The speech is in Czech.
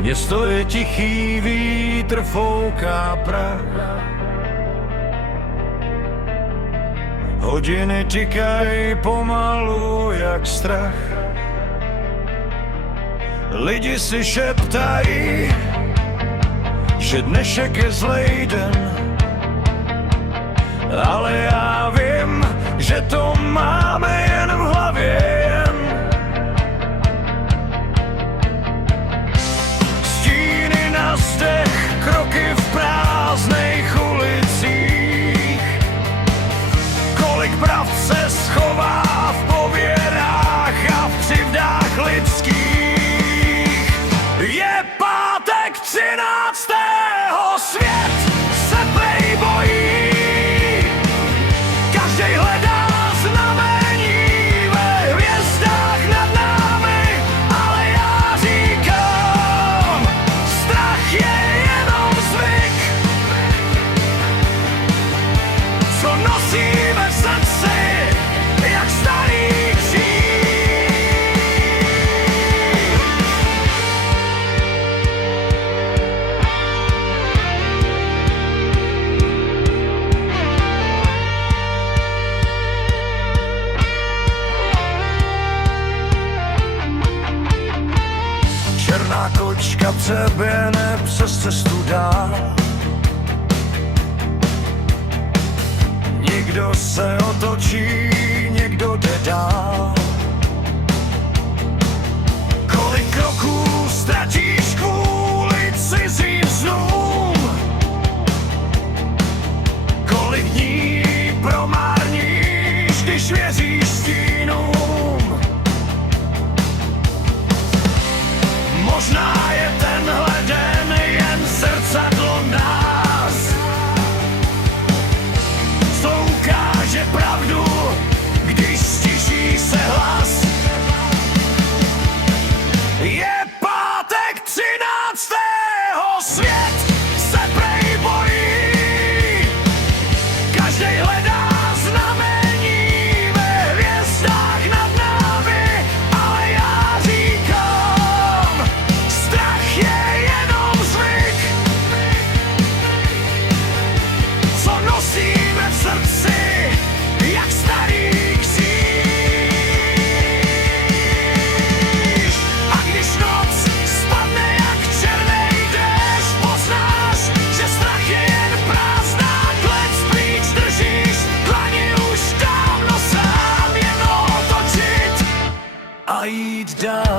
Město je tichý, vítr fouká prach. Hodiny tikají pomalu jak strach. Lidi si šeptají, že dnešek je zlej den, ale já vím, že to máme jen v hlavě. Stíny na zdech, kroky v prázdných ulicích. Kolik pravd se schová v pověrách a v křivdách lidských. Je pátek 13. svět se prej bojí. Každej hledá znamení ve hvězdách nad námi, ale já říkám, strach je jenom zvyk, co nosíme v srdci, jak starý kříž. Černá kočka přeběhne přes cestu dál. Někdo se otočí, někdo jde dál. Kolik kroků ztratíš kvůli cizím snům? Kolik dní promárníš, když věříš stínům? Možná je tenhle den jen zrcadlo nás, co ukáže pravdu, když stiší se hlas. Je pátek 13. svět se prej bojí. Každej hledá znamení ve hvězdách nad námi, ale já říkám, strach je jenom zvyk, co nosíme v srdci, jak starý kříž. A když noc spadne jak černej déšť, poznáš, že strach je jen prázdná klec. Pryč držíš dlani už dávno sám, jen otočit a jít dál.